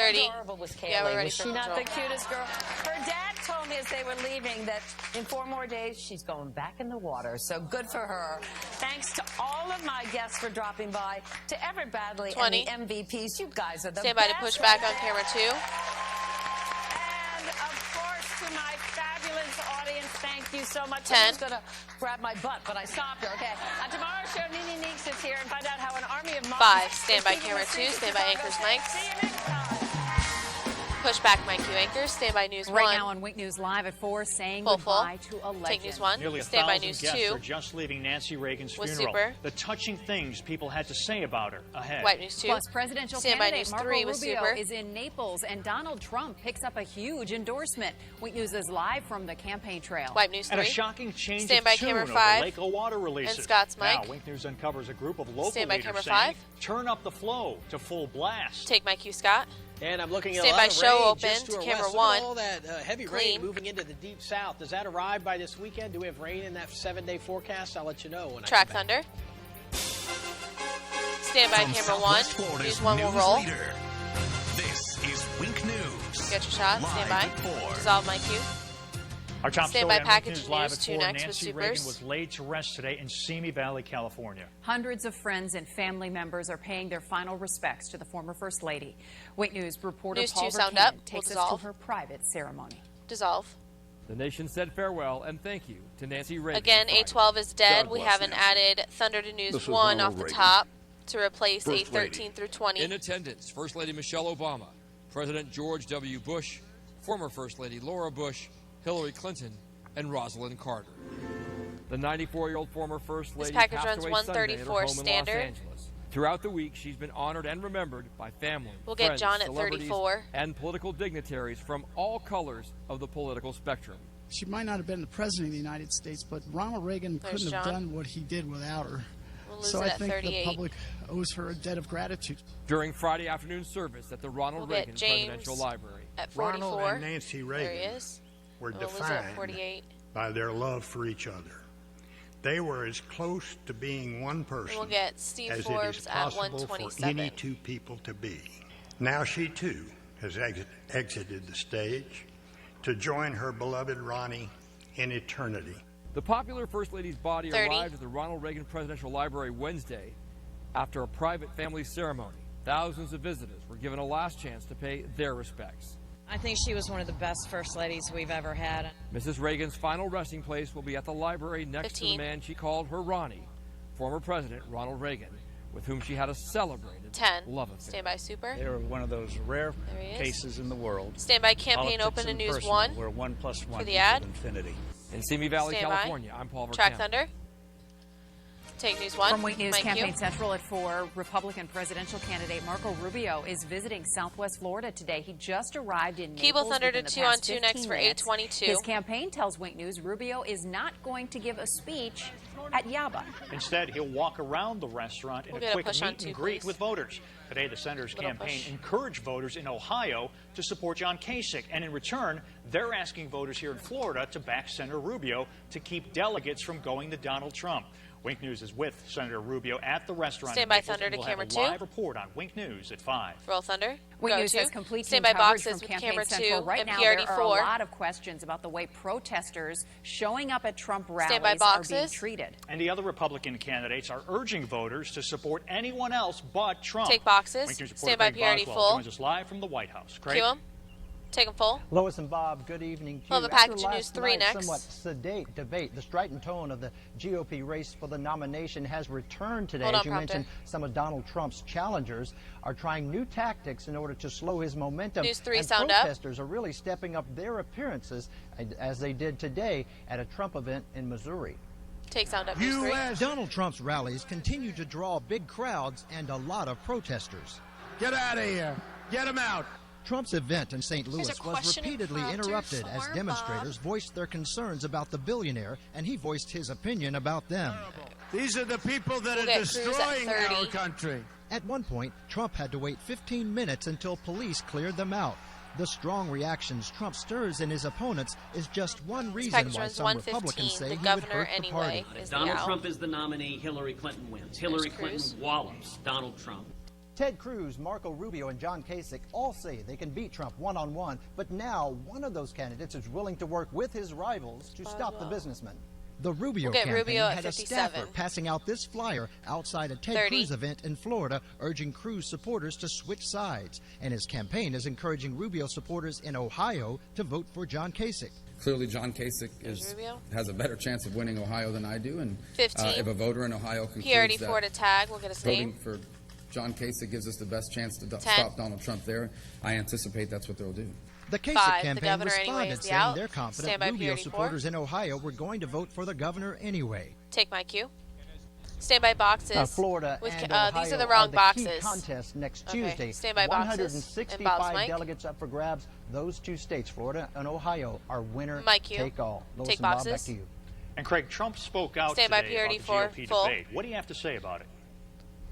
30. Adorable was Kaylee. Yeah, we're ready was for she not control. the cutest girl? Her dad told me as they were leaving that in 4 more days she's going back in the water. So good for her. Thanks to all of my guests for dropping by. To everybody 20. and the MVPs, you guys are the Stand by to best. push back on camera 2. And of course, to my fabulous audience, thank you so much. 10. I was going to grab my butt, but I stopped her. Okay. On tomorrow's show, Nene Neeks is here and find out how an army of moms. 5. Stand by is keeping camera the 2. streets of Stand by Chicago anchors safe. mics. See you next time. Push back my Q anchors. Stand by news 1. Right now on Wink News Live at 4, saying goodbye to a legend. Take news 1. Nearly Stand by 1,000 news guests 2. are just leaving Nancy Reagan's Was funeral. super. The touching things people had to say about her ahead. White news 2. Plus, presidential Stand by candidate news Marco 3 was Rubio super. is in Naples, and Donald Trump picks up a huge endorsement. Wink News is live from the campaign trail. White news 3. And a shocking change Stand of by tune camera over 5. Lake Water releases. And Scott's Now, mic. Wink News uncovers a group of local Stand by leaders camera saying, 5. turn up the flow to full blast. Take my Q Scott. And I'm looking at Stand a by lot of show rain open just to to our camera west. 1. Look at all that heavy Clean. rain moving into the deep south. Does that arrive by this weekend? Do we have rain in that 7-day forecast? I'll let you know when Track I come back. Thunder. Stand by From camera 1. Southwest Florida's News 1 will news roll. leader. This is Wink News. Get your shot. Stand by. Live at 4. Dissolve my Q. Our top Stand story by on Wink package News Live news, at 2 4. next with Nancy supers. Reagan was laid to rest today in Simi Valley, California. Hundreds of friends and family members are paying their final respects to the former First Lady. Wink News reporter News 2 Paul sound Verkanen up. We'll takes us to dissolve. her private ceremony. Dissolve. The nation said farewell and thank you to Nancy Reagan. Again, Friday. A12 is dead. God We bless haven't Nancy. added Thunder to News This is 1 Ronald off the Reagan. top to replace First Lady. A13 through 20. In attendance, First Lady Michelle Obama, President George W. Bush, former First Lady Laura Bush, Hillary Clinton, and Rosalind Carter. The 94-year-old former First Lady package passed runs away 134 Sunday at her home standard. in Los Angeles. Throughout the week, she's been honored and remembered by family, We'll get friends, John at celebrities, 34. and political dignitaries from all colors of the political spectrum. She might not have been the president of the United States, but Ronald Reagan There's couldn't have John. done what he did without her. We'll lose So it I at think 38. the public owes her a debt of gratitude. During Friday afternoon service at the Ronald We'll get Reagan James Presidential Library. At 44. Ronald and Nancy There he Reagan is. were We'll lose it at defined 48. by their love for each other. They were as close to being one person We'll get Steve as it is Forbes at possible for 127. any two people to be. Now she too has exited the stage to join her beloved Ronnie in eternity. The popular First Lady's body 30. arrived at the Ronald Reagan Presidential Library Wednesday after a private family ceremony. Thousands of visitors were given a last chance to pay their respects. I think she was one of the best first ladies we've ever had. Mrs. Reagan's final resting place will be at the library next to 15. the man she called her Ronnie, former President Ronald Reagan, with whom she had a celebrated 10. love affair. Stand by super. They were one of those rare There he is. cases in the world. Stand by campaign Politics open to and News personal, 1. where 1 + 1 for the equals ad. infinity. In Simi Valley, Stand by. California, I'm Paul Track Verkamp. Thunder. Take News 1. From Wink News Mike Campaign Q. Central at 4, Republican presidential candidate Marco Rubio is visiting Southwest Florida today. He just arrived in Keeble Naples Thunder within to the 2 on past 2 15 next for minutes. 822. His campaign tells Wink News Rubio is not going to give a speech at Yaba. Instead, he'll walk around the restaurant in We'll a get a quick push meet on 2, and greet please. with voters. Today, the senator's Little campaign push. encouraged voters in Ohio to support John Kasich. And in return, they're asking voters here in Florida to back Senator Rubio to keep delegates from going to Donald Trump. Wink News is with Senator Rubio at the restaurant. Stand in by Naples, Thunder and to we'll camera have a 2. live report on Wink News at 5. Roll Thunder. Wink Go News 2. has complete Stand team by coverage boxes from with Campaign camera Central. 2 Right and now, there are a PRD4. lot of questions about the way protesters showing up at Trump rallies Stand by are being boxes. treated. And the other Republican candidates are urging voters to support anyone else but Trump. Take boxes. Wink News reporter Stand by Craig PRD Boswell full. joins us live from the White House. Craig? Cue 'em. Take them full. Lois and Bob, good evening to We'll you. have a package After of last News 3 night's next. somewhat sedate debate, the strident tone of the GOP race for the nomination has returned today. Hold on, As you prompter. mentioned, some of Donald Trump's challengers are trying new tactics in order to slow his momentum. News 3 and sound up. protesters are really stepping up their appearances, as they did today at a Trump event in Missouri. Take sound up. News 3. Donald Trump's rallies continue to draw big crowds and a lot of protesters. Get out of here. Get him out. Trump's event in St. Louis was question in repeatedly prompter interrupted as for demonstrators voiced their concerns about the billionaire, and he voiced his opinion about them. These are the people that We'll are get Cruz at destroying 30. our country. At one point, Trump had to wait 15 minutes until police cleared them out. The strong reactions Trump stirs in his opponents is just one reason package why runs some Republicans 115. say The he would governor hurt the anyway party. is Donald the out. Trump is the nominee. Hillary Clinton wins. Hillary Clinton Cruz. wallops Donald Trump. Ted Cruz, Marco Rubio, and John Kasich all say they can beat Trump one-on-one, but now one of those candidates is willing to work with his rivals to stop the businessman. The Rubio We'll get campaign Rubio at had a 57. staffer passing out this flyer outside a Ted 30. Cruz event in Florida, urging Cruz supporters to switch sides. And his campaign is encouraging Rubio supporters in Ohio to vote for John Kasich. Clearly, John Kasich has a better chance of winning Ohio than I do. And 15. If a voter in Ohio concludes He already that forwarded a tag. We'll get a voting name. for John Kasich gives us the best chance to stop Donald Trump there, I anticipate that's what they'll do. The Kasich 5. campaign The governor anyway responded, is the saying out. they're confident Stand by Rubio P84. supporters in Ohio were going to vote for the governor anyway. Take my cue. Standby boxes. Florida with, and Ohio these are the wrong key boxes. contest next Okay. Tuesday. Standby boxes. 165 delegates up for grabs. Those two states, Florida and Ohio, are winner take all. Lois Take and Bob, boxes. back to you. And Craig, Trump spoke out Standby today about the P34 GOP full. debate. What do you have to say about it?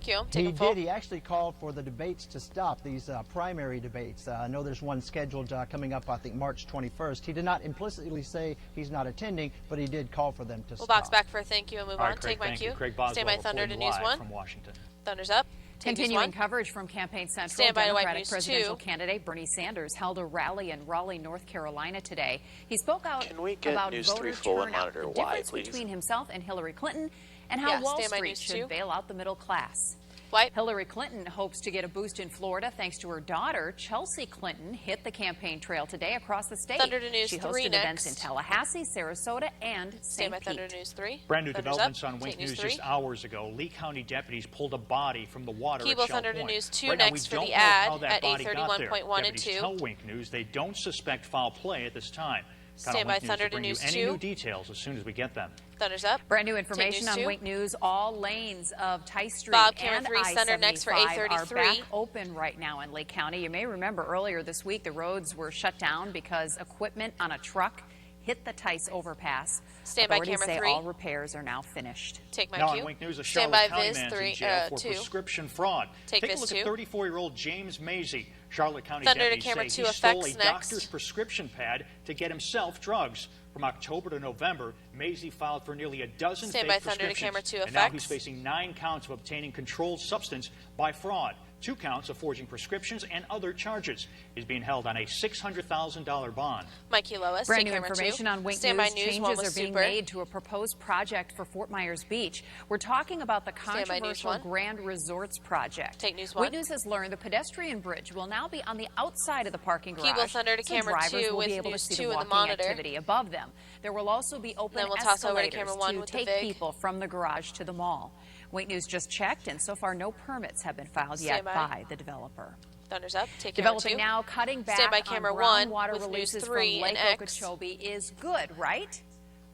Q. He did. He actually called for the debates to stop, these primary debates. I know there's one scheduled coming up, I think, March 21st. He did not implicitly say he's not attending, but he did call for them to We'll stop. box back for a thank you and move All on. right, Craig, Take my thank cue. you. Craig Boswell Stand by Thunder to reporting News live 1. from Washington. Thunder's up. Take News Continuing 1. coverage from Campaign Central, Stand by to White Democratic News presidential 2. candidate Bernie Sanders held a rally in Raleigh, North Carolina today. He spoke out Can we get about News voter 3 full and turnout, monitor the Y, difference please? between himself and Hillary Clinton, and how Yeah, Wall stand by Street News should 2. bail out the middle class. White. Hillary Clinton hopes to get a boost in Florida thanks to her daughter. Chelsea Clinton hit the campaign trail today across the state. Thunder to News she 3 hosted events next. in Tallahassee, Sarasota, and Stand by St. Thunder Pete. News 3. Brand new Thunder's developments up. on Wink Take News News 3. just hours ago. Lee County deputies pulled a body from the water Keeble at Shell Thunder to Point. News 2 Right now, we next for don't the know ad how that at body got there. 8:31.1 and Deputies 2. tell Wink News they don't suspect foul play at this time. Count on Stand by Wink News Thunder to to bring you News any 2. new details as soon as we get them. Thunder's up. Brand new information News on 2. Wink News. All lanes of Tice Street Bob, camera and 3, center next for I-75 are 833. back open right now in Lake County. You may remember earlier this week the roads were shut down because equipment on a truck hit the Tice overpass. Stand by Authorities camera say 3. all repairs are now finished. Take my Now cue. on Wink News, a Stand Charlotte by County Viz man's 3, in jail for 2. prescription fraud. Take a Viz look 2. at 34-year-old James Mazie. Charlotte County Thunder to deputies camera say 2 he stole a effects next. doctor's prescription pad to get himself drugs. From October to November, Mazie filed for nearly a dozen Stand fake by Thunder to prescriptions. camera 2 and now effects. he's facing 9 counts of obtaining controlled substance by fraud, 2 counts of forging prescriptions, and other charges. He's being held on a $600,000 bond. Mikey Lois. Brand Take new camera information 2. on Wink Stand by News. News 1 Changes with are being Super. made to a proposed project for Fort Myers Beach. We're talking about the Stand by News controversial 1. Grand Resorts project. Take News 1. Wink News has learned the pedestrian bridge will now be on the outside of the parking garage. Keeble Thunder to so camera drivers 2 will with be able News to see 2 the in the walking monitor. activity above them. There will also be open Then we'll toss over to escalators camera 1 to with the take VIG. people from the garage to the mall. Wink News just checked, and so far no permits have been filed Stand yet by. by the developer. Thunder's up. Take camera 2. Developing now, cutting back Stand by on camera brown 1 water with News releases 3 from Lake and X. Okeechobee is good, right?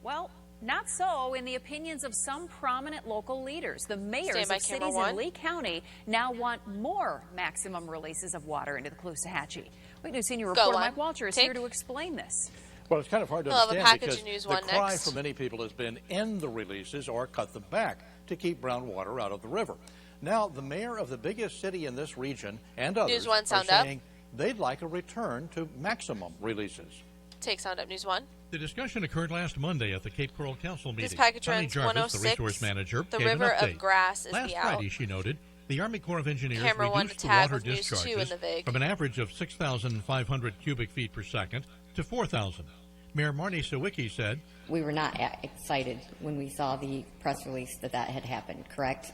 Well, not so in the opinions of some prominent local leaders. The mayors Stand by of camera cities 1. in Lee County now want more maximum releases of water into the Caloosahatchee. Wink News senior Go reporter on. Mike Walter is Take. here to explain this. Well, it's kind of hard to We'll have a understand package because of News the 1 cry next. for many people has been end the releases or cut them back to keep brown water out of the river. Now, the mayor of the biggest city in this region and others News 1 are sound up. saying they'd like a return to maximum releases. Take sound up. News 1. The discussion occurred last Monday at the Cape Coral Council meeting. This package Sunny runs Jarvis, the 106. resource manager, The gave an river update. of grass is Last the out. Friday, she noted, the Army Corps of Engineers Camera 1 reduced to the tag water with News 2 in discharges the VIG. from an average of 6,500 cubic feet per second to 4,000. Mayor Marnie Sawicki said, We were not excited when we saw the press release that had happened, correct?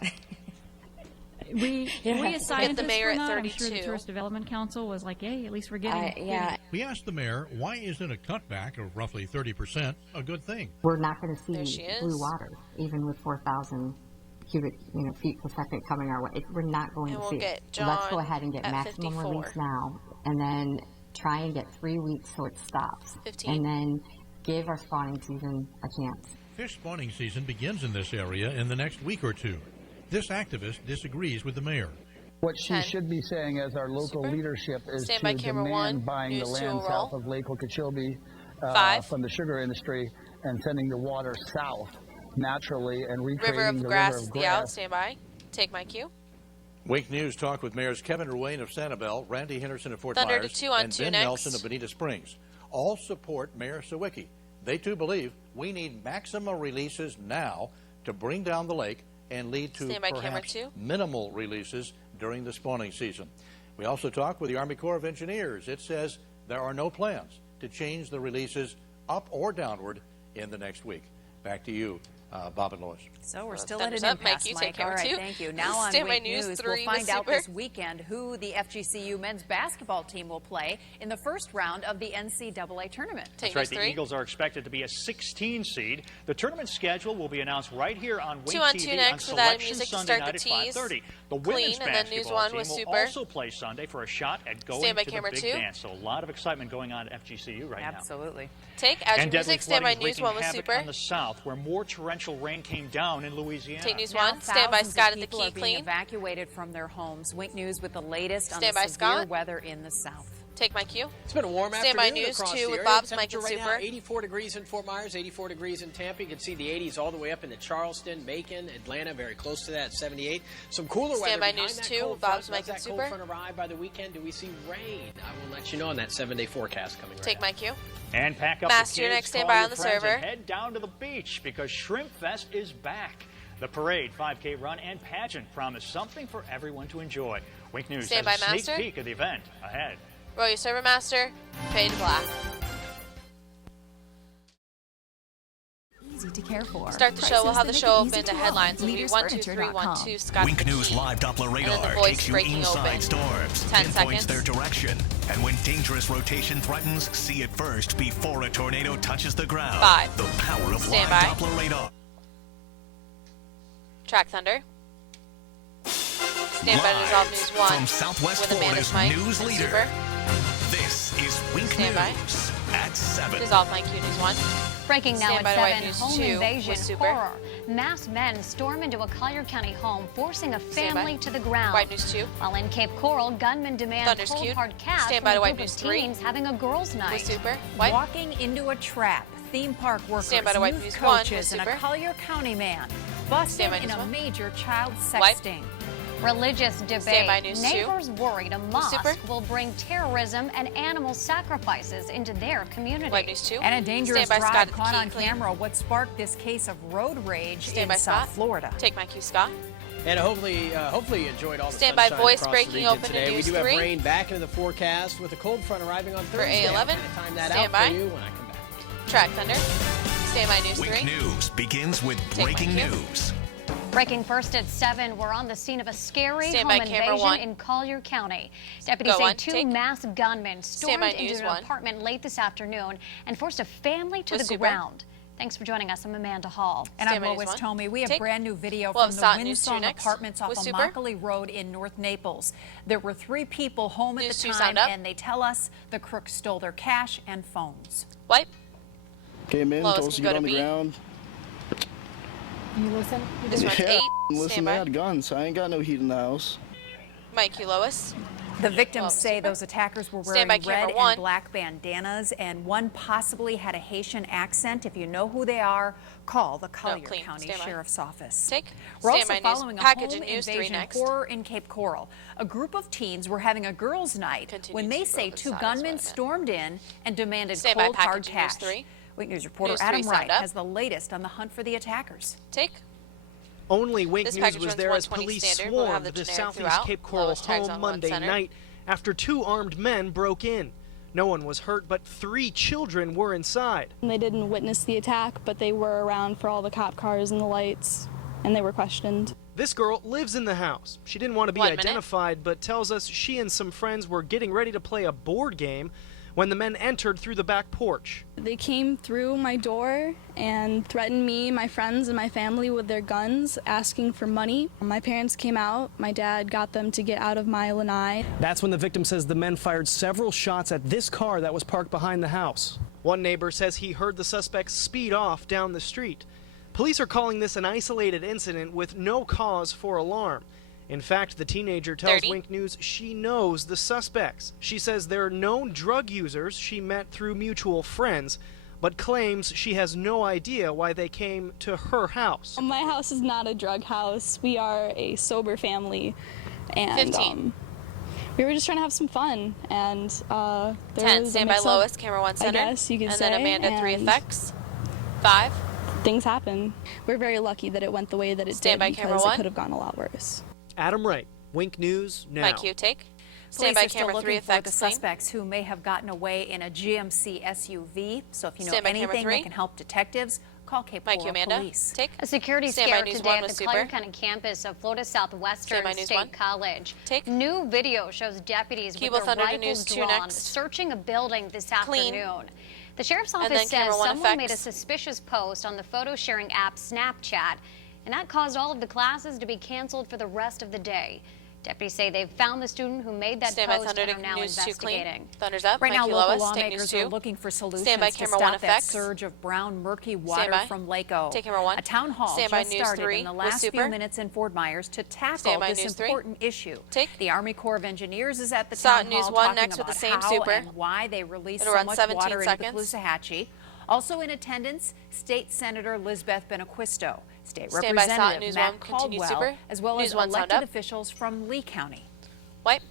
We a Get scientist the mayor for at that. I'm sure 32. the Tourist Development Council was like, hey, at least we're getting. We asked the mayor, why isn't a cutback of roughly 30% a good thing? We're not going to There see she is. blue water, even with 4,000 cubic feet per second coming our way. We're not going And to we'll see get it. So let's John go ahead and get at maximum 54. release now, and then try and get 3 weeks so it stops. 15. And then give our spawning season a chance. Fish spawning season begins in this area in the next week or two. This activist disagrees with the mayor. What she 10. should be saying as our local leadership is Stand to by camera demand 1, buying the News 2 land will south roll. of Lake Okeechobee 5. from the sugar industry and sending the water south naturally and recreating River of the grass river is of the out. grass. Stand by. Take my cue. Wink News talked with mayors Kevin Ruane of Sanibel, Randy Henderson of Fort Thunder to Myers, 2 on and 2 Ben next. Nelson of Bonita Springs. All support Mayor Sawicki. They too believe we need maximum releases now to bring down the lake and lead to Stand by camera perhaps 2. minimal releases during the spawning season. We also talked with the Army Corps of Engineers. It says there are no plans to change the releases up or downward in the next week. Back to you, Bob and Lois. So we're still at an Thunder's up. impasse, Mike, you Mike. take care All of right, two. thank you. Now on Standby Wink News News, 3 we'll with find out Super. this weekend who the FGCU men's basketball team will play in the first round of the NCAA tournament. That's right. The Eagles are expected to be a 16 seed. The tournament schedule will be announced right here on Wink 2 on TV 2 on next for that Selection music to Sunday start the night tees. at 5:30. The Clean, women's and then News basketball 1 team with will Super. also play Sunday for a shot at going Standby to camera the 2. big dance. So a lot of excitement going on at FGCU right now. Absolutely. Take Azure And deadly Music, Standby flooding is News 1 wreaking with havoc Super. on the south, where more torrential rain came down in Louisiana. Take News Now 1, Standby thousands Scott of at the people key are being clean. evacuated from their homes. Wink News with the latest on Standby the severe Scott. weather in the south. Take my cue. It's been a warm Standby afternoon News across 2 the with area. Bob's The Mike and temperature Super. right now, 84 degrees in Fort Myers, 84 degrees in Tampa. You can see the 80s all the way up into Charleston, Macon, Atlanta, very close to that, 78. Some cooler weather Standby behind News that 2 cold with Bob's front. Mike Does and that cold Super. front arrive by the weekend? Do we see rain? I will let you know on that 7-day forecast coming right Take up. my cue. And pack up Master, the kids, next call standby your on the friends, server. and head down to the beach because Shrimp Fest is back. The parade, 5K run, and pageant promise something for everyone to enjoy. Wink News Standby, has a sneak Master. peek of the event ahead. Roll your server master. Fade to black. Easy to care for. Start the show. We'll have the Prices show that make it open easy to to headlines. own. It'll be 1, 2, 3, 1, 2. Scott. Wink News live Doppler And then the radar voice takes you breaking inside open. storms, 10 pinpoints seconds. their direction, and when dangerous rotation threatens, see it first before a tornado touches the ground. 5. The power of Standby. live Doppler radar. Track Thunder. Standby to Resolve News 1 from Southwest with Amanda's Florida's Mike news and leader. Super. This is Wink Standby. News at 7. Resolve Mike Q News 1. Breaking now Standby at to White 7, News home 2 invasion with Super. horror. Masked men storm into a Collier County home, forcing a Standby. family to the ground. White News 2. While in Cape Coral, gunmen demand Thunder's cold cute. hard cash Standby from to a White group News of 3. teens having a girls' night. With Super. White. Walking into a trap. Theme park workers, Standby to White youth News 1 with coaches, and a Super. Collier County man busted Standby in News a 1. major child White. sexting. Religious Standby debate. News 2. Neighbors worried a mosque Super. will bring terrorism and animal sacrifices into their community. White News 2. And a dangerous Standby Scott drive at the caught key on clean. camera. What sparked this case of road rage Standby in Scott. South Florida? Take my cue, Scott. And hopefully you enjoyed all the Standby sunshine voice across breaking the region open to today. We News do have 3. rain back into the forecast with a cold front arriving on Thursday. A11. I'm going to time that Standby. out for you when I come back. Track Thunder. Standby News Wink 3. News begins with my breaking cue. news. Breaking first at 7, we're on the scene of a scary Standby home camera invasion 1. in Collier County. Deputies Go say on, 2 take. masked gunmen stormed Standby into News an 1. apartment late this afternoon and forced a family to With the Super. ground. Thanks for joining us. I'm Amanda Hall. And I'm Standby News Lois 1. Tomey. We have Take. brand new video We'll from have the Sot News 2 Windsong next Apartments off with of Super. Immokalee Road in North Naples. There were 3 people home at News the 2 time, sound up. and they tell us the crooks stole their cash and phones. White. Came in, Lois told us to can go get on to the B. ground. You listen? This one's 8. Listen, Standby. I had guns. I ain't got no heat in the house. Mike Q Lois. The victims Well, say Super. those attackers were Stand wearing by camera red 1. and black bandanas, and one possibly had a Haitian accent. If you know who they are, call the Collier clean. County Stand by. Sheriff's Office. Take. We're Stand also by news. following a Package home and News 3 invasion next. horror in Cape Coral. A group of teens were having a girls' night Continue when they to say roll 2 the sides gunmen right now. stormed in and demanded Stand by. cold hard Package and News cash. 3. Wink News reporter News 3 Adam sound Wright up. has the latest on the hunt for the attackers. Take. Only Wink This News package was runs there as 120 police standard. We'll have swarmed the the generic southeast throughout. Cape Coral Lowest tags home on one Monday center. night after 2 armed men broke in. No one was hurt, but 3 children were inside. They didn't witness the attack, but they were around for all the cop cars and the lights, and they were questioned. This girl lives in the house. She didn't want to be 1 minute. identified, but tells us she and some friends were getting ready to play a board game when the men entered through the back porch. They came through my door and threatened me, my friends, and my family with their guns, asking for money. My parents came out. My dad got them to get out of my lanai. That's when the victim says the men fired several shots at this car that was parked behind the house. One neighbor says he heard the suspects speed off down the street. Police are calling this an isolated incident with no cause for alarm. In fact, the teenager tells 30. Wink News she knows the suspects. She says they're known drug users she met through mutual friends, but claims she has no idea why they came to her house. My house is not a drug house. We are a sober family, and 15. we were just trying to have some fun. And there 10. was a Stand by mix-up, Lois. Camera 1 I center. guess you could and say. then Amanda 3 and effects. 5. Things happen. We're very lucky that it went the way that it Stand by did camera because 1. it could have gone a lot worse. Adam Wright, Wink News now. Mike, you take. Police Stand by are still camera looking 3, for the effects clean. suspects who may have gotten away in a GMC SUV. So if you know Stand by camera anything 3. that can help detectives, call Cape Mike, Coral Amanda, Police. take. A security Stand by scare News today 1 at with the Super. Collier County campus of Florida Southwestern Stand by News State 1. College. Take. New video shows deputies Cable with their Thunder rifles News 2 drawn next. searching a building this Clean. afternoon. The sheriff's And office then says camera 1 someone made a effects. suspicious post on the photo-sharing app Snapchat, and that caused all of the classes to be canceled for the rest of the day. Deputies say they've found the student who made that Stand by post Thunder and are now News 2 clean. investigating. Thunder's up. Right now, Mikey local Lois, take News lawmakers 2. are looking for solutions Stand by to camera stop 1 that effects. surge of brown, murky Stand water by. from Lako. Take camera 1. A town hall Stand by just News started 3 in the with last few Super. minutes in Fort Myers to tackle Stand by this News 3. important issue. Take. The Army Corps of Engineers is at the Saw town News hall 1 talking next with about the same how Super. and why they released It'll so run much 17 water seconds. into the Caloosahatchee. Also in attendance, State Senator Lisbeth Benaquisto, State Stand by Saw Representative News Matt 1, continue Caldwell, Super. as well News as 1 sound elected up. officials from Lee County. Wipe.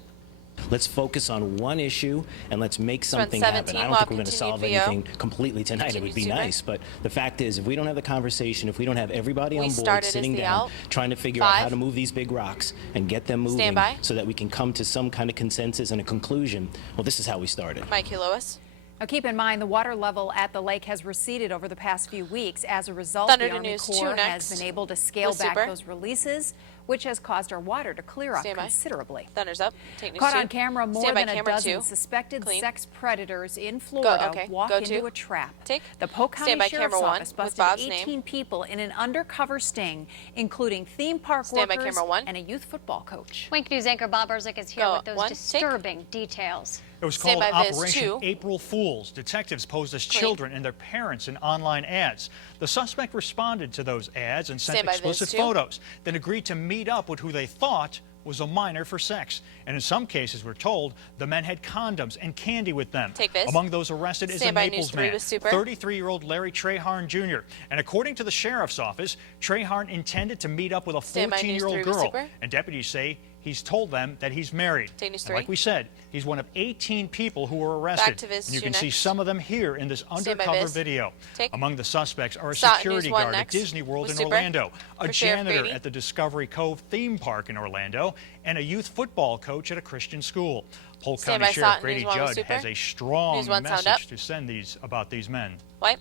Let's focus on one issue and let's make run something happen. 17 I don't while think we're going to continued solve VO. anything completely tonight. It would be Continued Super. nice, but the fact is, if we don't have the conversation, if we don't have everybody We on board started as sitting the down, out. trying to figure out 5. how to move these big rocks and get them moving Stand by. so that we can come to some kind of consensus and a conclusion, well, this is how we started. Mikey Lois. Now keep in mind the water level at the lake has receded over the past few weeks. As a result, Thunder the Army News 2 Corps next has been able to scale with back Super. those releases, which has caused our water to clear up Stand by. considerably. Thunder's up. Take News Caught 2. on camera, more Stand by than a camera dozen 2. suspected Clean. sex predators in Florida okay. walk Go into to. a trap. Take. The Polk County Stand by Sheriff's camera 1 Office with busted Bob's 18 name. people in an undercover sting, including theme park Stand by workers camera 1. and a youth football coach. Wink News anchor Bob Erzik is here Go. with those 1, disturbing details. It was Stand called by Viz Operation 2. April Fools. Detectives posed as Clean. children and their parents in online ads. The suspect responded to those ads and sent Stand by Viz explicit 2. photos, then agreed to meet up with who they thought was a minor for sex. And in some cases, we're told, the men had condoms and candy with them. Take Viz. Among those arrested is a Stand by News Naples 3 man, with Super. 33-year-old Larry Treharn Jr. And according to the sheriff's office, Treharn intended to meet up with a Stand by News 3 14-year-old with girl. Super. And deputies say he's told them that he's married. Take News And 3. like we said, he's one of 18 people who were arrested. to Viz And you 2 can see next. some of them here in this Stand by undercover Viz. video. Take. Among the suspects are a Saw security News 1 guard at next Disney World with in Super. Orlando, a For Sheriff janitor Grady. at the Discovery Cove theme park in Orlando, and a youth football coach at a Christian school. Polk Stand County by Sheriff Saw Grady News 1 with Judd Super. has a strong News 1 sound up. message to send about these men. Wipe.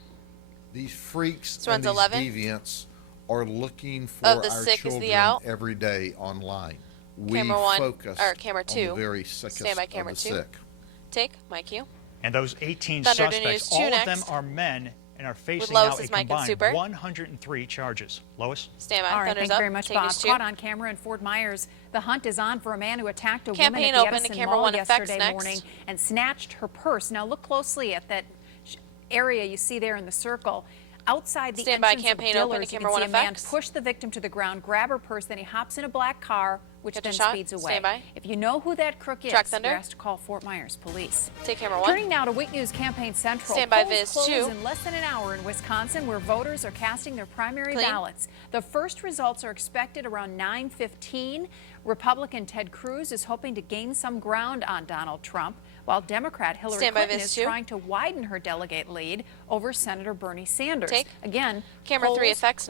These freaks This and one's these 11. deviants are looking for Of the our sick is the children out. every day online. We Camera 1 focus or camera 2. on the very sickest Stand by of camera the 2. sick. Take Mike you. And those 18 Thunder to suspects, News 2 all of them next. are men and are facing Lois now a is Mike and combined Super. 103 charges. Lois? Stand by. All right, Thunder's thanks up. very much, Take Bob. News 2. Caught on camera in Fort Myers, the hunt is on for a man who attacked a Campaign woman at the open to Edison camera Mall 1 effects yesterday next. morning and snatched her purse. Now look closely at that area you see there in the circle. Outside the Stand by, entrance campaign of open to Dillard's, you camera can 1 see a man effects. push the victim to the ground, grab her purse, then he hops in a black car, which Catch a then shot. speeds away. Stand by. If you know who that crook is, Track Thunder. you're asked to call Fort Myers Police. Take camera 1. Turning now to Week News Campaign Central. Stand by, Polls Viz close 2. in less than an hour in Wisconsin, where voters are casting their primary Clean. ballots. The first results are expected around 9:15. Republican Ted Cruz is hoping to gain some ground on Donald Trump, while Democrat Hillary Stand by, Clinton Viz is 2. trying to widen her delegate lead over Senator Bernie Sanders. Take. Again, Camera 3 polls effects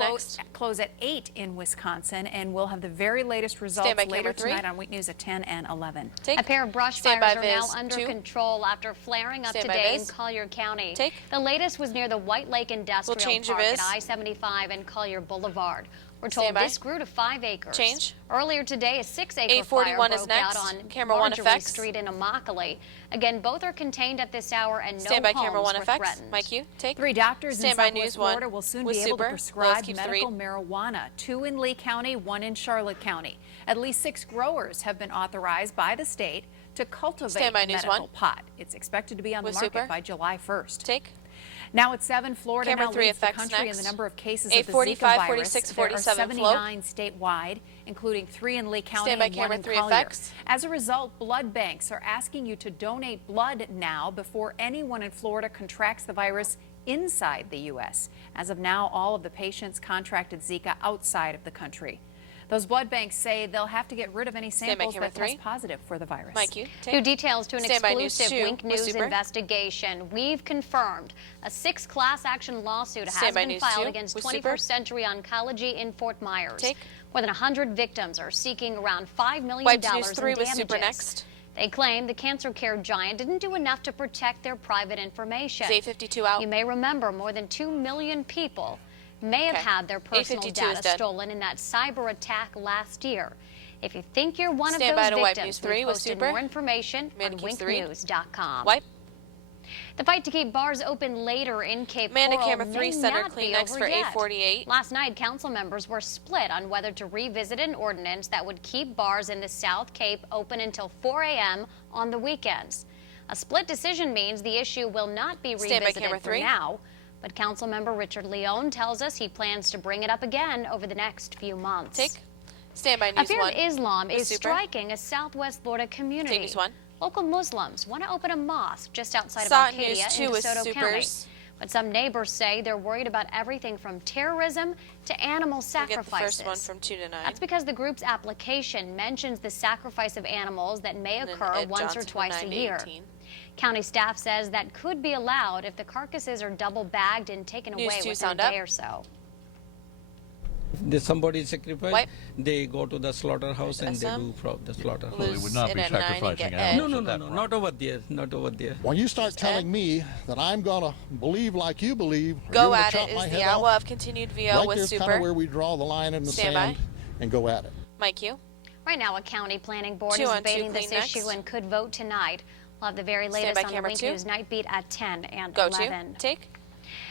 close at 8 in Wisconsin, and we'll have the very latest results by, later camera 3. tonight on Week News at 10 and 11. Take. A pair of brush Stand fires by, are now Viz under 2. control after flaring up Stand by, today in Viz. Collier County. Take. The latest was near the White Lake Industrial change Park your at Viz. I-75 and Collier Boulevard. We're told Stand by. this grew to 5 acres. Change. Earlier today, a 6-acre 841 fire is broke out next. on Camera 1 Marjorie effects. Street in Immokalee. Again, both are contained at this hour and no Stand by, homes camera 1 were effects. threatened. Mike you. Take. 3 doctors in Stand by, Southwest News 1 Florida will soon with be able Super. to prescribe Lois keeps medical 3. marijuana, 2 in Lee County, 1 in Charlotte County. At least 6 growers have been authorized by the state to cultivate Stand by, News medical 1. pot. It's expected to be on the With market Super. by July 1st. Take. Now at 7, Florida Camera now 3 leads the effects country in next. the number of cases of the 845, Zika virus. 46, There are 47 float. 79 statewide, including 3 in Lee County Stand by, and 1 camera in 3 Collier. effects. As a result, blood banks are asking you to donate blood now before anyone in Florida contracts the virus inside the U.S. As of now, all of the patients contracted Zika outside of the country. Those blood banks say they'll have to get rid of any Stand by, samples camera that test 3. positive for the virus. Mike you. Take. New details to an Stand by, News exclusive 2 Wink with News Super. investigation. We've confirmed a 6th class action lawsuit Stand has by, been News filed 2 against with 21st Super. Century Oncology in Fort Myers. Take. More than 100 victims are seeking around $5 million Wipes News in 3 with damages. Super next. They claim the cancer care giant didn't do enough to protect their private information. Is 852 out? You may remember more than 2 million people may have had their personal 852 is data dead. stolen in that cyber attack last year. If you think you're one Stand of by those to Wipe victims, News we 3 with posted Super. more information Amanda on keeps 3. winknews.com. Wipe. The fight to keep bars open later in Cape Amanda, Coral camera 3, may center not be Kleenex over for yet. 848. Last night, council members were split on whether to revisit an ordinance that would keep bars in the South Cape open until 4 a.m. on the weekends. A split decision means the issue will not be Stand by, revisited camera for 3. now, but council member Richard Leone tells us he plans to bring it up again over the next few months. Stand by A News fear 1. of Islam with is Super. striking a Southwest Florida community. Take News 1. Local Muslims want to open a mosque just outside of Saw it Arcadia News 2 in with DeSoto County. Supers. But some neighbors say they're worried about everything from terrorism to animal We'll sacrifices. get the first one from 2 to 9. That's because the group's application mentions the sacrifice of animals that may And then occur Ed once Johnson or from twice 9 a to year. 18. County staff says that could be allowed if the carcasses are double bagged and taken News away 2 within a sound day up. or so. Somebody sacrifice, Wipe. they go to the slaughterhouse and they SM. do from the slaughterhouse. Well, they would not Lose be it at 9 and sacrificing get animals No, at that no, point. not over there, not over there. When you start Ed. telling me that I'm gonna believe like you believe, or Go you're gonna at chop it my is head the off, outlaw of continued VO right with there's kind Super. of where we draw the line in the Stand sand and go at it. Mike, you. Right now, a county planning board 2 is on 2, debating this clean next. issue and could vote tonight. We'll have the very Stand latest by, on the camera Wink 2. News Night Beat at 10 and Go 11. to. Take.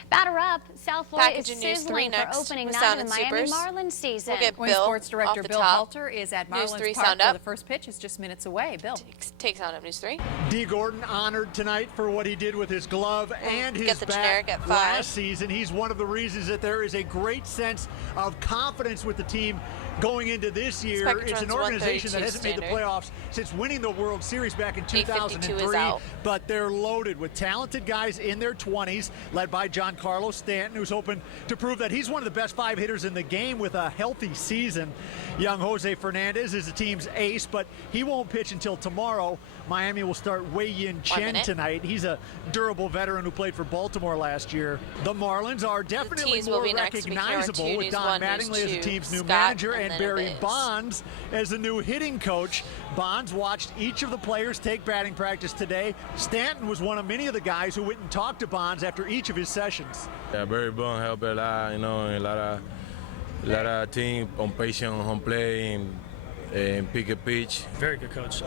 Batter up. South Florida is Package and News 3 sizzling for next opening with night Sound of the and Miami Supers. Marlins season. We'll get Wing Bill Sports Director off the Bill top. Halter is at News Marlins 3 Park sound for up. the first pitch is just minutes away. Bill. Take Sound up News 3. D. Gordon honored tonight for what he did with his glove and his Get the bat generic at 5. last season. He's one of the reasons that there is a great sense of confidence with the team going into this year. Package It's an runs organization that 132 hasn't made the standard. playoffs since winning the World Series back in 852 is 2003, out. but they're loaded with talented guys in their 20s, led by Giancarlo Stanton, who's hoping to prove that he's one of the best 5 hitters in the game with a healthy season. Young Jose Fernandez is the team's ace, but he won't pitch until tomorrow. Miami will start Wei-Yin Chen tonight. He's a durable veteran who played for Baltimore last year. The Marlins are definitely teas will more be next. We can recognizable run 2, with News Don 1, News Mattingly as the 2, team's new Scott, manager and and then Barry it is. Bonds as the new hitting coach. Bonds watched each of the players take batting practice today. Stanton was one of many of the guys who went and talked to Bonds after each of his sessions. Yeah, Barry Bonds helped a lot, a lot of team on patience, on home play, and pick a pitch. Very good coach.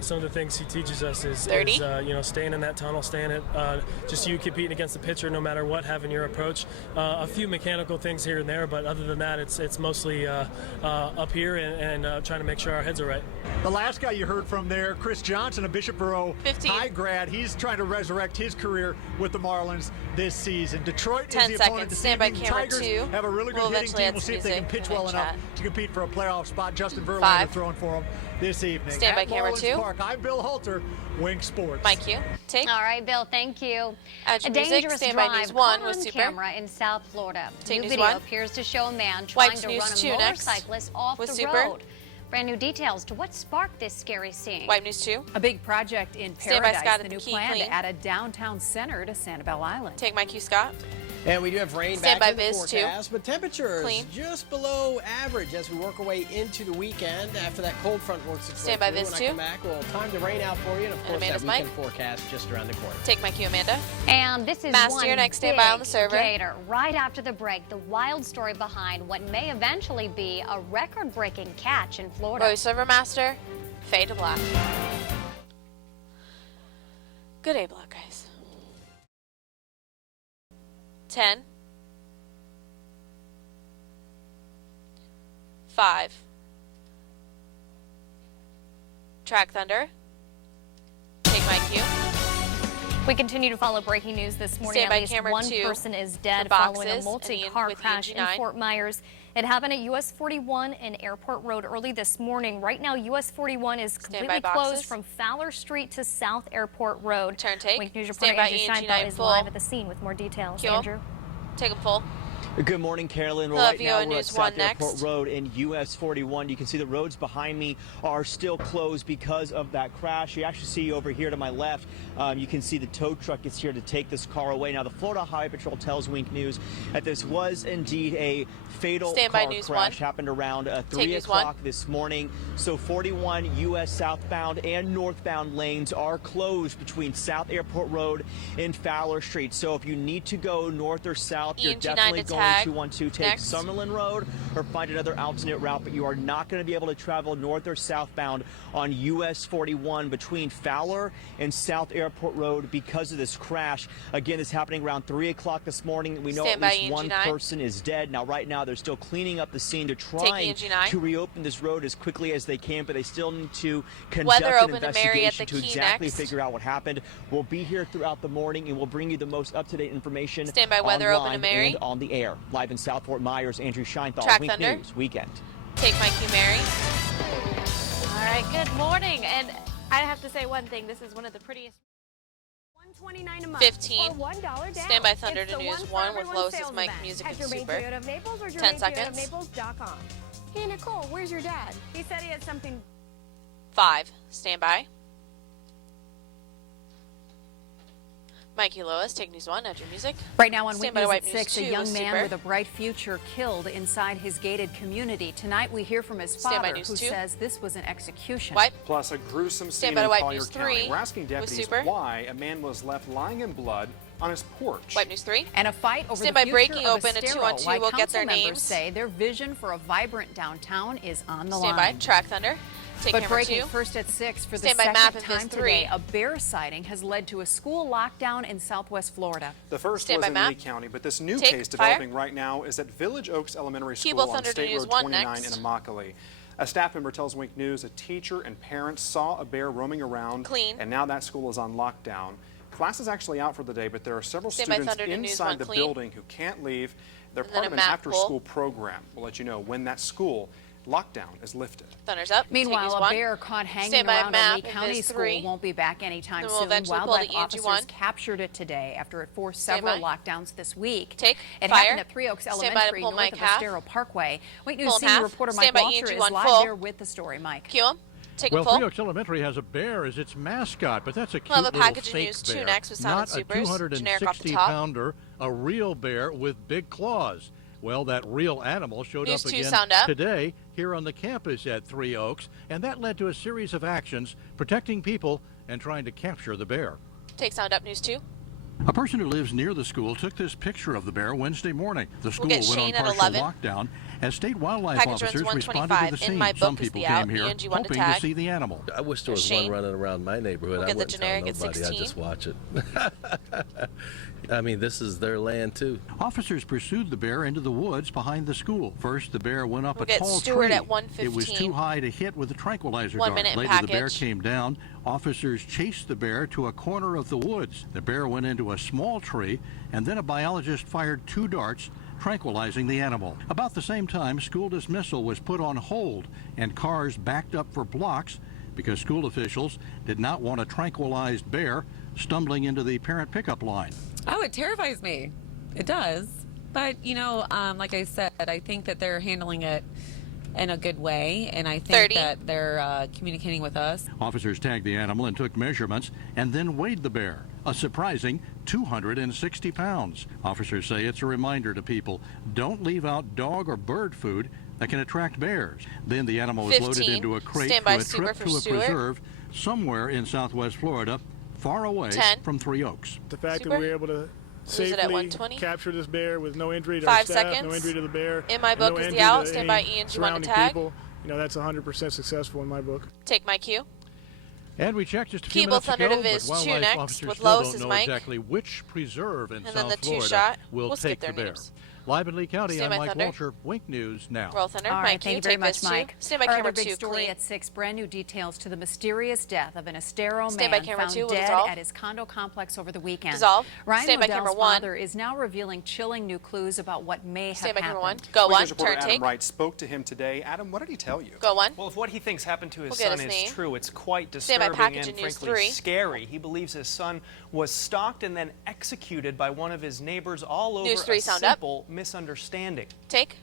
Some of the things he teaches us is staying in that tunnel, staying at just you competing against the pitcher no matter what, having your approach. A few mechanical things here and there, but other than that, it's mostly up here and trying to make sure our heads are right. The last guy you heard from there, Chris Johnson, a Bishopboro 15. High grad, he's trying to resurrect his career with the Marlins this season. Detroit 10 is the opponent. seconds. The Stand by, Tigers camera 2. have a really good We'll hitting eventually team. add We'll some see if they can music pitch and well then enough chat. to compete for a playoff spot. Justin Verlander 5. throwing for them this evening. Stand by, At camera Marlins 2. Park, I'm Bill Halter, Wink Sports. Mike, you. Take. All right, Bill, thank you. Add your A music. dangerous Stand by drive News 1 caught with on Super. camera in South Florida. Take New News video 1. appears to show a man trying Wipes to News run a 2 next. motorcyclist off With the Super. road. Brand new details to what sparked this scary scene. Wipe News 2. A big project in Stand by, Paradise, Scott, the at new the key, plan clean. to add a downtown center to Sanibel Island. Take Mike, you, Scott. And we do have rain Stand back by, in the Viz, too. forecast, but temperatures Clean. just below average as we work our way into the weekend after that cold front works its Stand way by, through. Viz, When too. I come back, we'll time the rain out for you, and of course Amanda's that weekend Mike. forecast just around the corner. Take Mike, you, Amanda. And this is Master, one you're next. Stand by on the big server. gator. Right after the break, the wild story behind what may eventually be a record-breaking catch in Florida. Voiceover Master. Fade to black. Good A block, guys. 10. 5. Track Thunder. Take my cue. We continue to follow breaking news this morning. Stand by, At least camera one 2 person is for dead boxes, following a and multi-car with crash in EG9. Fort Myers. It happened at US 41 and Airport Road early this morning. Right now, US 41 is completely by, closed boxes. from Fowler Street to South Airport Road. Turn take. Wink News Stand reporter by, Andrew EG9 Scheinfeld is full. live at the scene with more details. Cue. Andrew. Take them full. Good morning, Carolyn. The Right now VOA we're at News South 1 Airport next. Road in US 41. You can see the roads behind me are still closed because of that crash. You actually see over here to my left, you can see the tow truck is here to take this car away. Now, the Florida Highway Patrol tells Wink News that this was indeed a fatal car crash. Happened around 3 o'clock this morning. So 41 US southbound and northbound lanes are closed between South Airport Road and Fowler Street. So if you need to go north or south, you're definitely going to want to take Summerlin Road or find another alternate route, but you are not going to be able to travel north or southbound on US 41 between Fowler and South Airport Road because of this crash. Again, this happening around 3 o'clock this morning. We know at least one person is dead. Now, right now, they're still cleaning up the scene. They're trying to reopen this road as quickly as they can, but they still need to conduct an investigation to exactly figure out what happened. We'll be here throughout the morning, and we'll bring you the most up-to-date information online and on the air. Live in South Fort Myers, Andrew Scheinthal, Wink News Weekend. Take my cue, Mary. All right, good morning. And I have to say one thing. This is one of the prettiest. $129 a month. 15. Or $1 down. Stand by Thunder It's to the News One 1 with Lois's Mike Music and Super. At Naples or 10 seconds. Naples.com. Hey, Nicole, where's your dad? He said he had something. 5. Stand by. Mikey Lois, take News 1, Edge Your Music. Right now on Wink News at 6, 2, a young man with a bright future killed inside his gated community. Tonight we hear from his father, who says this was an execution. Plus a gruesome scene in Collier County. We're asking deputies why a man was left lying in blood on his porch. Wipe News 3. And a fight over the future breaking of open at 212. We'll get their names. Say their vision for a vibrant downtown is on the line. line. Stand by. Track Thunder. Take But camera breaking 2. first at 6 for the Stand by. second Map in time Biz 3. today, a bear sighting has led to a school lockdown in Southwest Florida. The first Stand was by in Map. Lee County, but this new Take case fire. developing right now is at Village Oaks Elementary School Keeble on Thunder State News Road 1 29 next. in Immokalee. A staff member tells Wink News a teacher and parents saw a bear roaming around, and now that school is on lockdown. Class is actually out for the day, but there are several students inside the building who can't leave. They're part of an after-school program. We'll let you know when that school lockdown is lifted. Thunder's up. Meanwhile, a bear caught hanging around a Lee County school won't be back anytime soon. Wildlife officers captured it today after it forced several lockdowns this week. It happened at Three Oaks Elementary north of Estero Parkway. Wake News senior reporter Mike Walter is live there with the story. Mike. Cue him. Well, Three Oaks Elementary has a bear as its mascot, but that's a cute little fake bear. Next with Not a 260-pounder, a real bear with big claws. Well, that real animal showed up again today here on the campus at Three Oaks, and that led to a series of actions protecting people and trying to capture the bear. Take sound up, News 2. A person who lives near the school took this picture of the bear Wednesday morning. The school went on partial lockdown as state wildlife officers responded to the scene. Some people came here hoping to see the animal. I wish there was one running around my neighborhood. I wouldn't tell nobody. I just watch it. I mean, this is their land, too. Officers pursued the bear into the woods behind the school. First, the bear went up a tall Stewart tree. At 1:15. It was too high to hit with a tranquilizer 1 dart. minute Later, package. the bear came down. Officers chased the bear to a corner of the woods. The bear went into a small tree, and then a biologist fired 2 darts, tranquilizing the animal. About the same time, school dismissal was put on hold, and cars backed up for blocks because school officials did not want a tranquilized bear stumbling into the parent pickup line. Oh, it terrifies me. It does. But, you know, like I said, I think that they're handling it in a good way, and I think that they're communicating with us. Officers tagged the animal and took measurements and then weighed the bear, a surprising 260 pounds. Officers say it's a reminder to people, don't leave out dog or bird food that can attract bears. Then the animal was loaded into a crate for a trip to a preserve somewhere in Southwest Florida, far away from Three Oaks. The fact that we were able to safely capture this bear with no injury to 5 our staff, seconds. no injury to the bear. In my book is the out. Stand by Ian. Do you want to tag? People, you know, that's 100% successful in my book. Take my cue. And we checked just a few Keeble minutes Thunder ago, to but Viz 2 wildlife next officers with still Lois's don't know Mike. exactly which preserve in And then South the Florida two-shot. will We'll take skip their the bear. names. Live in Lee County, Stand I'm by Mike Thunder. Walter, Wink News now. Roll Thunder. All right, Mike, thank you take very much, Viz 2. Mike. Stand by Our camera other big 2. story Clean. at 6. Brand new details to the mysterious death of an Estero Stand by man camera found 2. We'll dead dissolve. at his condo complex over the weekend. Dissolve. Ryan Stand by Modell's camera 1. father is now revealing chilling new clues about what may have Stand by camera 1. happened. Go Wink 1. News reporter Turn Adam take. Wright spoke to him today. Adam, what did he tell you? Go 1. Well, if what he thinks happened to his We'll get son his is name. true, it's quite Stand by disturbing package and in News frankly 3. scary. He believes his son was stalked and then executed by one of his neighbors all over News 3 a sound up. simple misunderstanding. Take.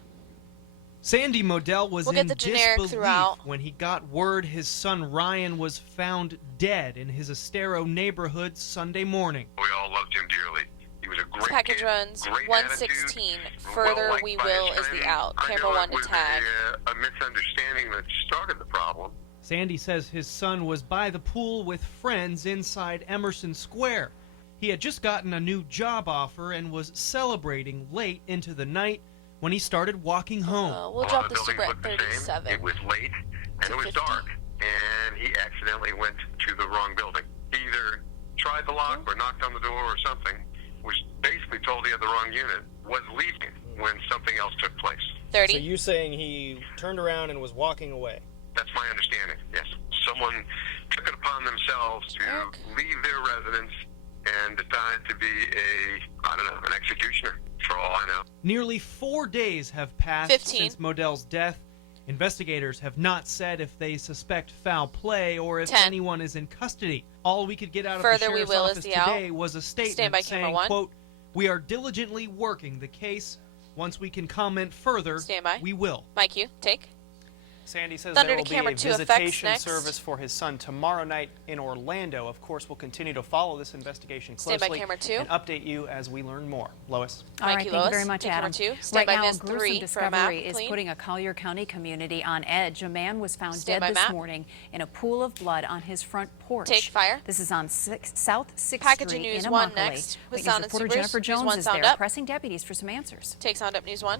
Sandy Modell was We'll get in the generic disbelief throughout. when he got word his son Ryan was found dead in his Estero neighborhood Sunday morning. We all loved him dearly. He was a great Package kid, runs great 116. attitude, Further, well-liked we by will his is the friends. out. I Camera know 1 it to was tag. a misunderstanding that started the problem. Sandy says his son was by the pool with friends inside Emerson Square. He had just gotten a new job offer and was celebrating late into the night when he started walking home. We'll drop the super at 37. It was late and it was dark, and he accidentally went to the wrong building. He either tried the lock or knocked on the door or something, was basically told he had the wrong unit, was leaving when something else took place. 30. So you're saying he turned around and was walking away? That's my understanding, yes. Someone took it upon themselves to leave their residence and decide to be an executioner, for all I know. Nearly 4 days have passed 15. since Modell's death. Investigators have not said if they suspect foul play or if 10. anyone is in custody. All we could get out of Further, the we sheriff's will is office the out. today was a statement Stand by camera saying, 1. quote, "We are diligently working the case. Once we can comment further, Stand by. we will." Mike, you take. Sandy says Thunder there to will be camera a 2 effects visitation next. service for his son tomorrow night in Orlando. Of course, we'll continue to follow this investigation Stand closely by camera 2. and update you as we learn more. Lois. All right, Mikey thank you very Lois, much, take camera Adam. 2. Stand Right by now, a Miss 3 gruesome for a map. discovery is Clean. putting a Collier County community on edge. A man was found Stand dead by this map. morning in a pool of blood on his front porch. Take fire. This is on South 6th Package of Street News in 1 Immokalee. next with Witness Sound and reporter Supers. Jennifer News Jones 1 is sound there, up. pressing deputies for some answers. Take Sound Up News 1.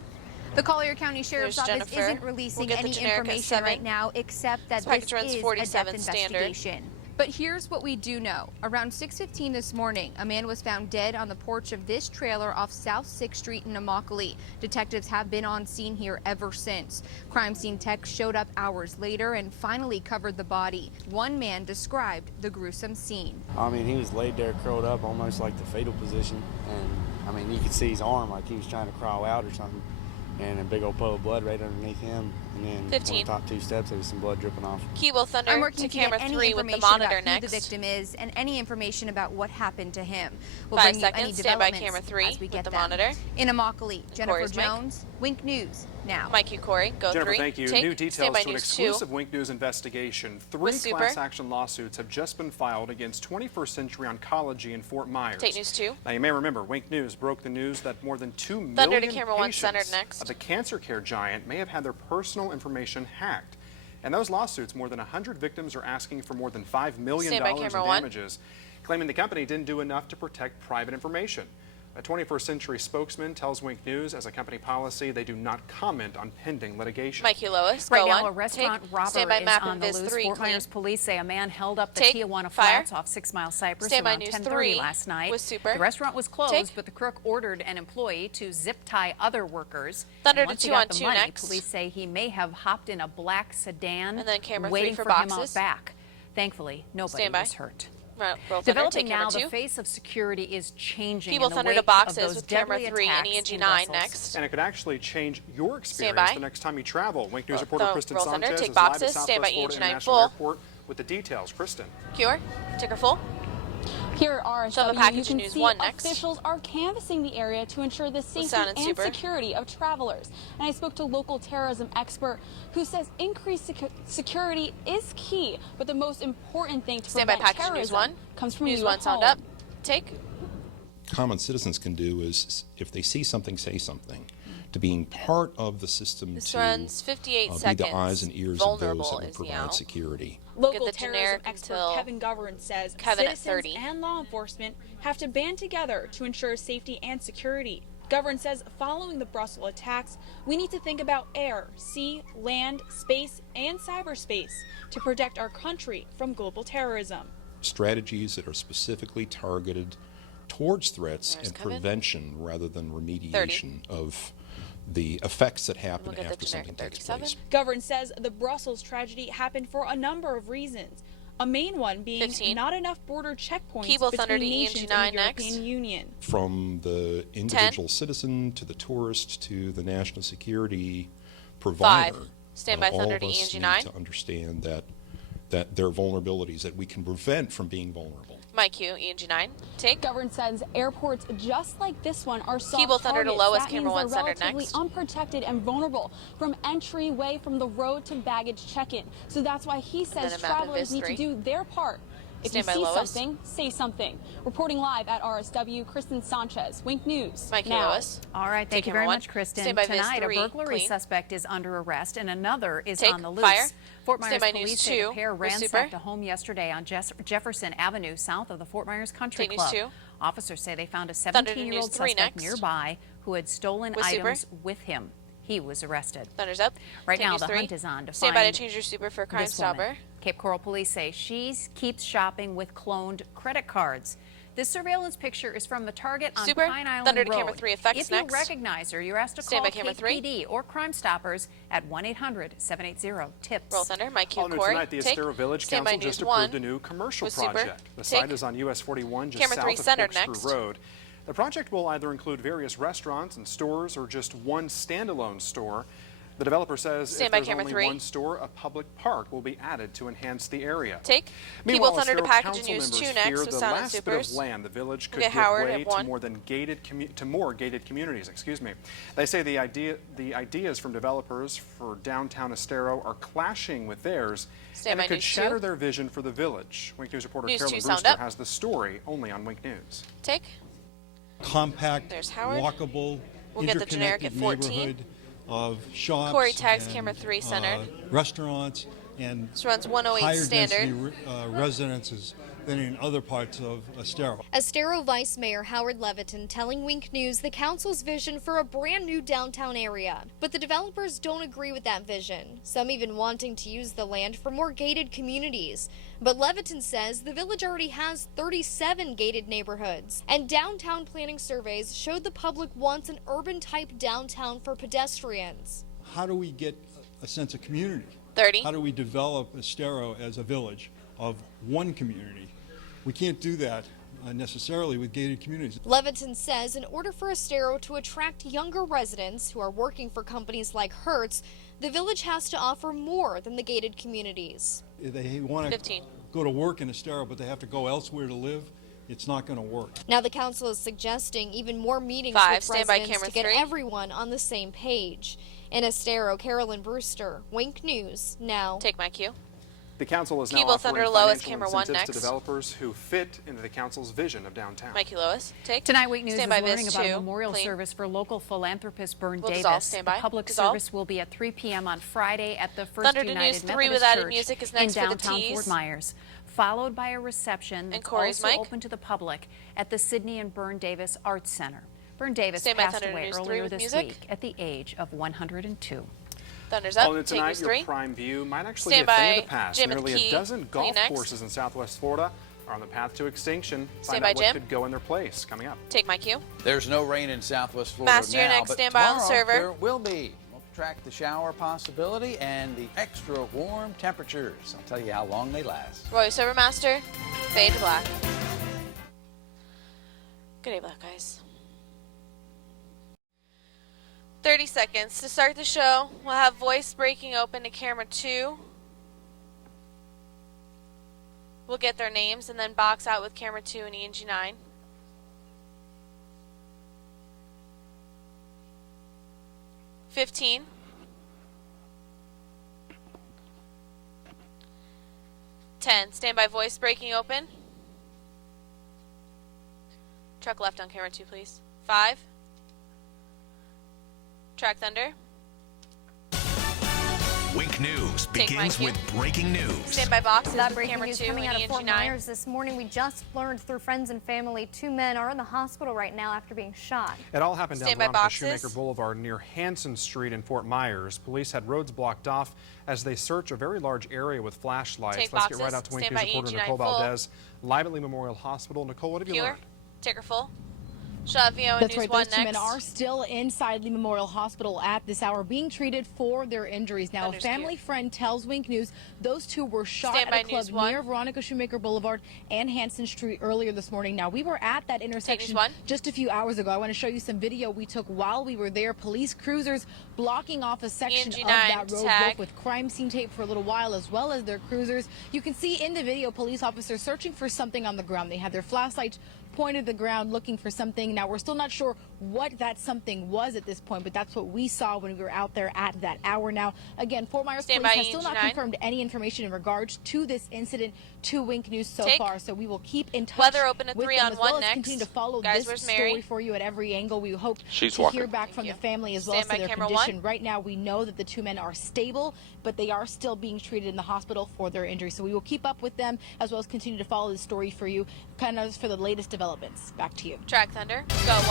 The Collier County Sheriff's There's Office Jennifer. isn't releasing We'll get the any generic at information 7. right now except that This package this runs is a 47 death standard. investigation. But here's what we do know. Around 6:15 this morning, a man was found dead on the porch of this trailer off South 6th Street in Immokalee. Detectives have been on scene here ever since. Crime scene techs showed up hours later and finally covered the body. One man described the gruesome scene. I mean, he was laid there curled up almost like the fetal position. And, I mean, you could see his arm like he was trying to crawl out or something. And a big old puddle of blood right underneath him. And then 15. on the top 2 steps, there was some blood dripping off. Keeble Thunder I'm working to to camera get any 3 with the information monitor about who next. the victim is and any information about what happened to him. We'll 5 bring you any seconds. Stand by developments camera 3 as we with get the them. monitor. In Immokalee, Jennifer Corey's mic. Jones, Wink News now. Mike, you, Corey. Go Jennifer, 3. thank you. Take. New Stand details by to an News 2. exclusive Wink News investigation. 3 With Super. class action lawsuits have just been filed against 21st Century Oncology in Fort Myers. Take News 2. Now, you may remember, Wink News broke the news that more than 2 Thunder million to camera 1 centered patients next. of the cancer care giant may have had their personal information hacked. And those lawsuits, more than 100 victims are asking for more than $5 million Stand by in camera 1. damages, claiming the company didn't do enough to protect private information. A 21st Century spokesman tells Wink News, as a company policy, they do not comment on pending litigation. Mikey Lois, Right go now, on. a restaurant Take. robber Stand by is map on and the Viz loose. 3. Fort Clean. Myers police say a man held up the Take. Tijuana Fire. Flats off 6 Mile Cypress Stand by around News 10:30 3 last night. with Super. The restaurant was closed, Take. but the crook ordered an employee to zip tie other workers. Thunder And to once he 2 got on the 2 money, next. police say he may have hopped in a black sedan, And then camera 3 waiting for him out boxes. back. Thankfully, nobody Stand by. was hurt. Roll Thunder, Developing take camera now, 2. the face of security is changing Keble in the Thunder wake to boxes of those with camera deadly 3 and attacks in ENG9 Brussels. next. And it could actually change your Stand experience by. the next time you travel. Wink News reporter Kristen Roll Thunder, Sanchez take is live boxes. at Stand by Southwest Florida ENG9 International full. Airport with the details. Kristen. Cure. Ticker full. Here at RSW, So the package you can news see 1 next. officials are canvassing the area to ensure the safety Sound and and Super. security of travelers. And I spoke to local terrorism expert who says increased security is key, but the most important thing to Stand by prevent package news terrorism 1. comes from News your 1 sound home. up. Take. Common citizens can do is, if they see something, say something. To being part of the system This to runs 58 be seconds. the eyes and ears Vulnerable of those that is will the provide out. security. Local Get the terrorism generic expert until Kevin Govern says Kevin at citizens 30. and law enforcement have to band together to ensure safety and security. Govern says following the Brussels attacks, we need to think about air, sea, land, space, and cyberspace to protect our country from global terrorism. Strategies that are specifically targeted towards threats There's and Kevin. prevention rather than remediation of the effects that happen We'll get the after generic something at takes 37. place. Govern says the Brussels tragedy happened for a number of reasons. A main one being 15. not enough border checkpoints Keble between Thunder to nations in the ENG9 European next. Union. From the individual citizen to the tourist to the national security provider, Stand by all Thunder of to us need ENG9. to understand that there are vulnerabilities that we can prevent from being vulnerable. Mike Q, ENG9. Take. Government says airports just like this one are soft Keeble Thunder to targets. lowest, That camera means 1 they're centered relatively next. unprotected and vulnerable from entryway from the road to baggage check-in. So that's why he says travelers need to do their part. If Stand by you see Lois. something, say something. Reporting live at RSW, Kristen Sanchez, Wink News. Mike now. Lois. All right, thank you very much, Kristen. Stand by Viz Tonight, 3, a burglary clean. suspect is under arrest, and another is Take on the loose. fire. Fort Myers Stand by police News say 2 the pair with ransacked Super. a home yesterday on Jefferson Avenue, south of the Fort Myers Country Take News Club. 2. Officers say they found a Thunder to 17-year-old News 3 suspect next. nearby who had stolen With Super. items with him. He was arrested. Thunder's up. Right Take now, News the 3. hunt is on to Stand by find to change your Super for Crime this woman. Stopper. Cape Coral police say she keeps shopping with cloned credit cards. This surveillance picture is from the Target on Super. Pine Island Thunder to Road. camera 3 effects If next. you recognize her, you're asked to Stand call by camera Cape 3. PD or Crime Stoppers at 1-800-780-TIPS. Roll Thunder. Mike Q. All new Corey. tonight, the Take. Estero Village Stand by Council just News 1 approved a new commercial with Super. project. The Take. site is on US 41, just Camera 3 south of centered Corkscrew next. Road. The project will either include various restaurants and stores or just one standalone store. The developer says Stand if by there's camera only 3. one store, a public park will be added to enhance the area. Take. Meanwhile, Keeble Thunder to Estero Package council News 2 members next fear with the Sound and last bit of Supers. land the village could We'll get give Howard way at 1. to more gated communities. They say the ideas from developers for downtown Estero are clashing with theirs, Stand and by it could News shatter 2. their vision for the village. Wink News reporter News Carolyn 2 sound Brewster up. has the story only on Wink News. Take. Compact, There's Howard. walkable, We'll get the generic at interconnected 14. neighborhood of shops, Corey tags and, camera 3 centered. restaurants, and This runs 108 higher standard. density residences than in other parts of Estero. Estero Vice Mayor Howard Levitin telling Wink News the council's vision for a brand new downtown area. But the developers don't agree with that vision, some even wanting to use the land for more gated communities. But Levitin says the village already has 37 gated neighborhoods, and downtown planning surveys showed the public wants an urban-type downtown for pedestrians. How do we get a sense of community? 30. How do we develop Estero as a village of one community? We can't do that necessarily with gated communities. Levitin says in order for Estero to attract younger residents who are working for companies like Hertz, the village has to offer more than the gated communities. If they want to 15. go to work in Estero, but they have to go elsewhere to live, it's not going to work. Now the council is suggesting even more meetings 5. with Stand by residents camera to get 3. everyone on the same page. In Estero, Carolyn Brewster, Wink News, now. Take my cue. The council is now Keeble offering Thunder Lois, financial camera 1 incentives to next. developers who fit into the council's vision of downtown. Mikey Lois. Take. Tonight, Week News is Stand by learning Viz about 2. a memorial Clean. service for local philanthropist Bern We'll Davis. dissolve. Stand by. The public Dissolve. service will be at 3 p.m. on Friday at the First Thunder to United News 3 Methodist with added Church music is in next for the downtown teas. Fort Myers, followed by a reception that's Corey's also mic. open to the public at the Sidney and Bern Davis Arts Center. Bern Davis Stand by passed Thunder away News 3 earlier with this music. week at the age of 102. Thunder's up. Oh, and Take tonight, News your 3. prime view might actually Stand be a thing by of the past. Jim and Nearly Key. a dozen golf Clean next. courses in Southwest Florida are on the path to extinction. Stand Find by out what Jim. could go in their place coming up. Take my cue. There's no rain in Southwest Florida Master, you're now, next. but Stand by on the tomorrow server. there will be. We'll track the shower possibility and the extra warm temperatures. I'll tell you how long they last. Roy Server Master. Fade to black. Good day, black guys. 30 seconds to start the show. We'll have voice breaking open to camera 2. We'll get their names and then box out with camera 2 and ENG9. $15. $10. Stand by voice breaking open. Truck left on camera 2, please. 5. Track Thunder. Wink News Take begins my with cue. breaking news. Stand by boxes That with breaking camera news 2 coming and out of Fort ENG9. Myers this morning. We just learned through friends and family 2 men are in the hospital right now after being shot. It all happened down Stand by Veronica boxes. Shoemaker Boulevard near Hanson Street in Fort Myers. Police had roads blocked off as they search a very large area with flashlights. Take Let's boxes. get right out to Wink Stand News by reporter EG9 Nicole full. Valdez, live at Lee Memorial Hospital. Nicole, what have you Pure. learned? Ticker full. Shavio and That's News right. 1 Those two men next. are still inside the Memorial Hospital at this hour being treated for their injuries. Now, a family friend tells Wink News those two were shot Stand by at a club News 1. near Veronica Shoemaker Boulevard and Hanson Street earlier this morning. Now, we were at that intersection just a few hours ago. I want to show you some video we took while we were there. Police cruisers blocking off a section of that road, both with crime scene tape for a little while as well as their cruisers. You can see in the video police officers searching for something on the ground. They had their flashlights pointed at the ground looking for something. Now, we're still not sure what that something was at this point, but that's what we saw when we were out there at that hour. Now, again, Fort Myers Police has still not confirmed any information in regards to this incident to Wink News so far, so we will keep in touch Weather open at with 3 them on as well 1 as continue to follow Guys, this where's story Mary? for you at every angle. We hope She's to walking. hear back from the family as well as to their camera condition. 1. Right now, we know that the two men are stable, but they are still being treated in the hospital for their injuries. So we will keep up with them as well as continue to follow the story for you, kind of for the latest developments. Back to you. Track Thunder, go 1,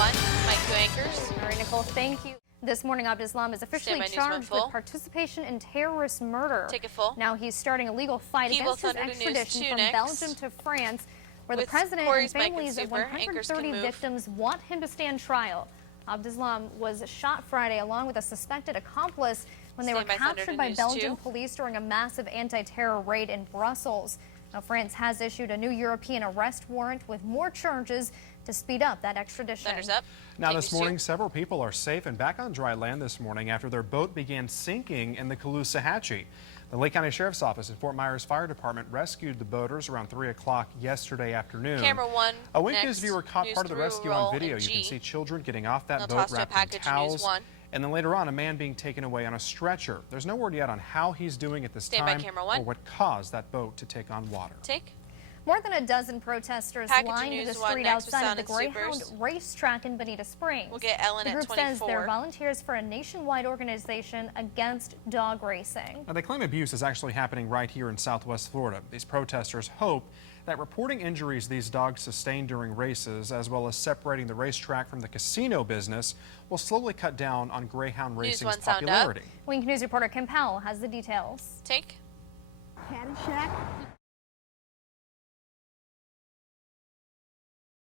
Mike 2 anchors. All right, Nicole, thank you. This morning, Abdeslam is officially charged with participation in terrorist murder. Take it full. Now he's starting a legal fight Keeble against his Thunder to News extradition 2 from next. Belgium to France, where the With president Corey's and Mike and families of Super. Anchors 130 can move. victims want him to stand trial. Abdeslam was shot Friday along with a suspected accomplice when they were Stand by Thunder captured to by News Belgian 2. police during a massive anti-terror raid in Brussels. Now, France has issued a new European arrest warrant with more charges to speed up that extradition. Thunder's up. Now this morning, several people are safe and back on dry land this morning after their boat began sinking in the Caloosahatchee. The Lake County Sheriff's Office and Fort Myers Fire Department rescued the boaters around 3 o'clock yesterday afternoon. Camera 1 A Wink next. News viewer caught News part of the 3 rescue roll on video. in You G. can see children getting off that They'll boat toss to a wrapped in package in News towels. 1. And then later on, a man being taken away on a stretcher. There's no word yet on how he's doing at this Stand by time camera 1. or what caused that boat to take on water. Take. More than a dozen protesters Package lined News the 1 street next with outside of the Sound and Greyhound Supers. racetrack in Bonita Springs. We'll get Ellen the at group 24. says they're volunteers for a nationwide organization against dog racing. Now, they claim abuse is actually happening right here in Southwest Florida. These protesters hope that reporting injuries these dogs sustain during races, as well as separating the racetrack from the casino business, will slowly cut down on Greyhound News racing's 1 sound up. popularity. Wink News reporter Kim Powell has the details. Take. Caddyshack.